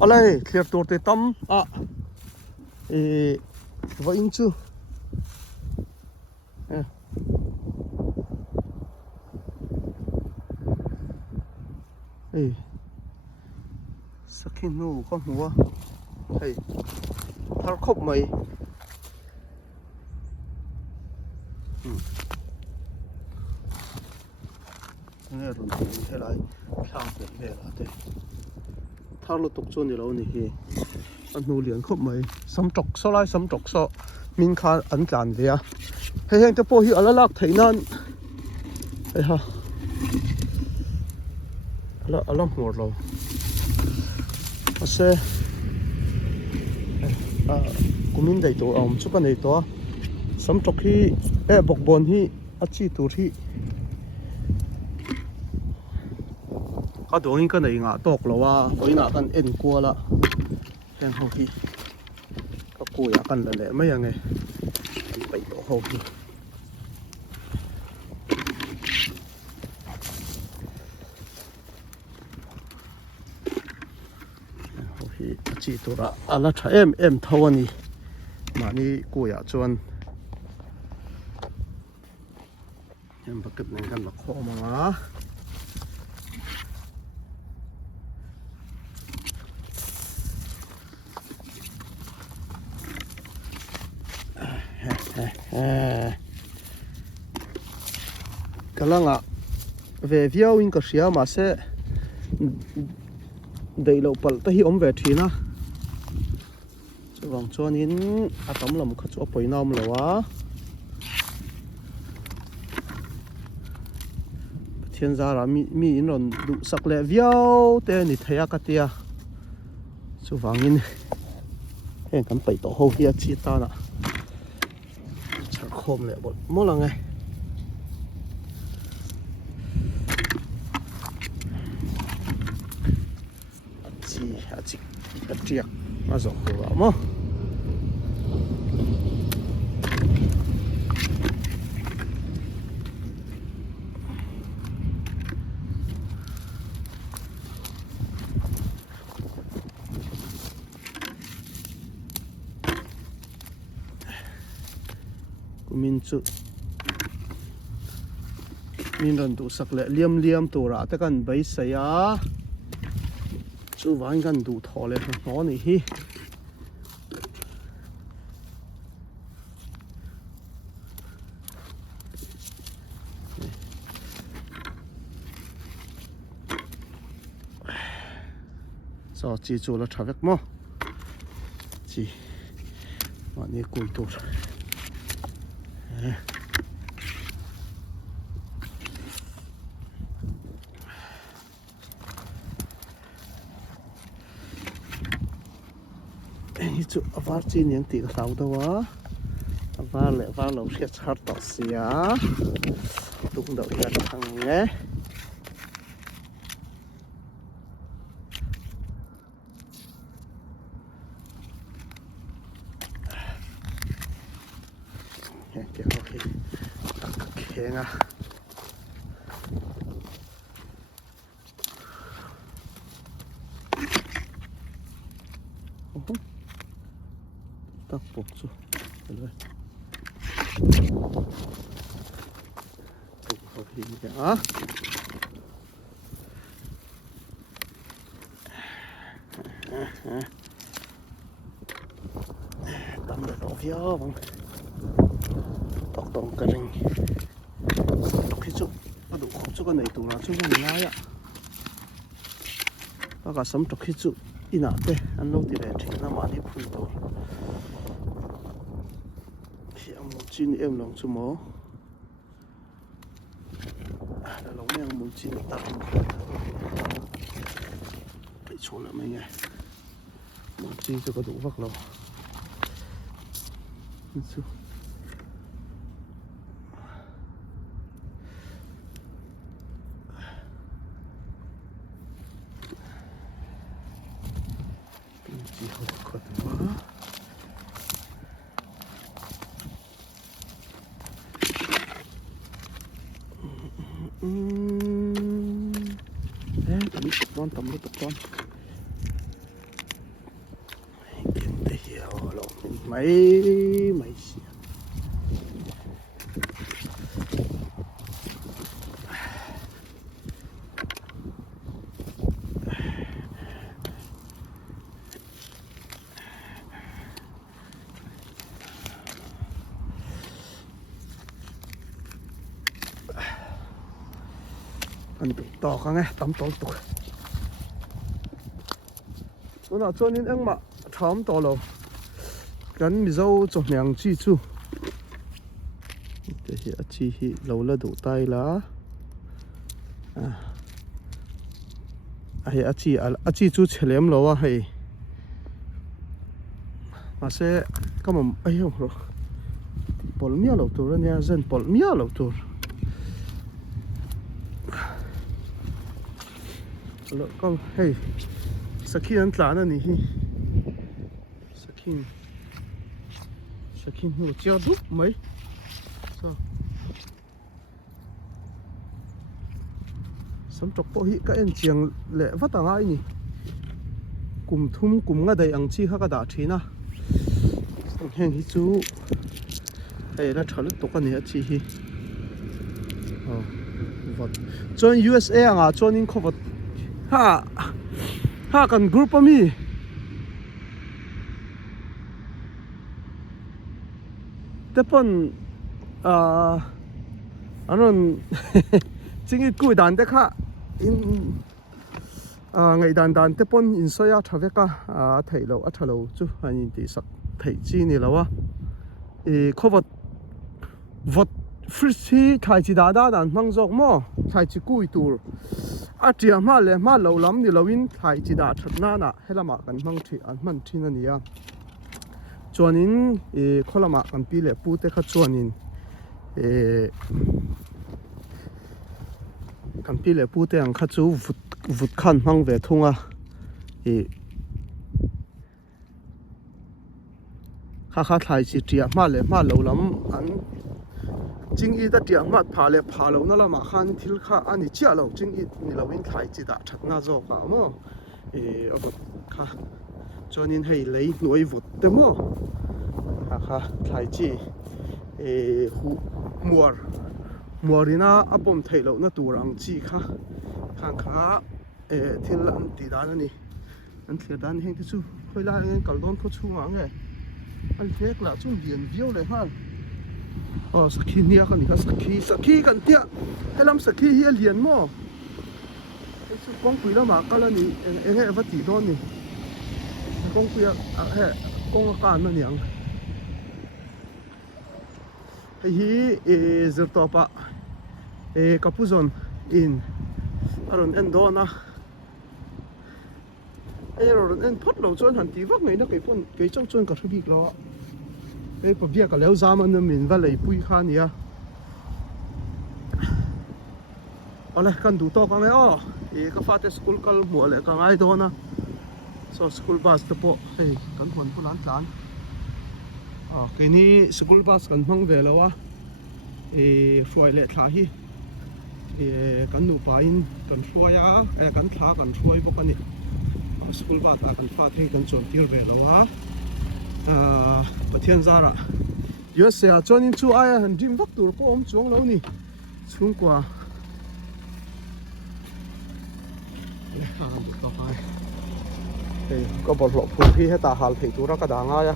Alay clear tur te tam a va in chu sakin nu ko hua hey thar khop mai nghe rồi thế lại sang tiền về là thế thar lo tuk chu ni lo ni hi an nu lian khop mai sam tok so lai sam tok so min kha an tlan ve a hei heng te po hi ala lak theinan ei ha ala mor lo ase kumin dei to om chu ka nei to sam tok hi bok bon hi achi tur hi ka dong ka nei nga tok lo wa toina kan en kwa la heng ho hi ka ku ya kan la le mai ange an pai to ho hi chỉ tổ ra ala tha em thawani mani ko ya chuan em bucket này kan la kho manga kalanga ve viau in ka ria ma se dei lo pal ta hi om ve thina chuwang chuan in atam lam kha chu poinam lawa thian zara mi in ron du sak le viau te ni thaya ka tia chuwangin heng kan pai to ho hi a chi ta na char khom le bol mo la ngai chik triak ma zo ko mo kumin chu min ron du sak le liam tura ta kan bai saya chu wang kan du tho le no ni hi so chi chu la thavek mo chi ma ni koi tur chu avar chi niang ti ka sau dawa avar le var lo sia char ta sia tung dau ya thang nge ke ho hi ka khenga tak pok chu hello ho hi ya tam le lo via bang tok tong ka ring tok hi chu adu khop chu ka nei tu na chu nga ya ka sam tok hi chu ina te an lo ti le thina ma ni phun to chin em long chu mo la lo nang mun chin ta pai chon la mai nge mun chin chu ka du vak lo chu chi ho ko ma tầm đi tập con lo mấy xì anh to khang nghe tắm to tục nó cho nên anh mà thắm to lâu gắn mi dâu chọc nhàng chi chu để hiện chi hi lâu là đủ tay lá hiện chi chu chém lâu à hay mà sẽ có một ấy không rồi bol mía lâu tur nha dân bol mía lâu tur lo con hey sakin an tlan ani hi sakin hu chia dup mai so sam chok po hi ka en chiang le vata ngai ni kum thum kum nga dai ang chi kha ka da thina sang heng hi chu hey na thal to ka ni a chi hi vot chon USA anga chonin khovat ha kan group ami tepon anon chingit kui dan te kha in ngai dan tepon in soya thaveka thailo a thalo chu ani ti sak thei chi ni lawa e khovat vot free thai chi da dan mang jok mo thai chi kui tur atia ma le ma lo lam ni loin thai chi da thatna na helama kan mang thi an man thin ania chuanin e kholama kan pi le pu te kha chuanin kan pi le pu te ang kha chu vut khan mang ve thunga kha thai chi tia ma le ma lo lam an ching i da tia mat pha le pha lo na lama khan thil kha ani chia lo ching i ni lovin thai chi da thatna zo ka mo avot kha chonin hei lei nuai vut te mo kha thai chi hu muarina apom thailo na turang chi kha thil an ti dan ani an thlir dan heng te chu khoila ngen kaldon kho chunga nge an thek la chung dian vio le ha sakhi nia kan ka sakhi kan tia helam sakhi hi lian mo chu kong pui la ma kala ni enge avati don ni kong pui he kong ka na niang hi zertopa kapuzon in aron en dona aron en phot lo chon han ti vak ngai na kai pon kai chong chon ka thubi lo pa bia ka leo zaman na min va lei pui kha nia ole kan du to ka ngai ka fa te school kal mo le ka ngai dona so school bus te po hei kan hon pu lan chan ke ni school bus kan hmang ve lo wa fuai le thla hi kan nu pa in kan fuaya kan thla kan fuai bo ka ni school bus ta kan fa thei kan chon tir ve lo wa pathian zara USA chonin chu aya han dim vak tur po om chuang lo ni chung kwa có một lộ phun khi hết ta hal thì tu ra cái đàng ai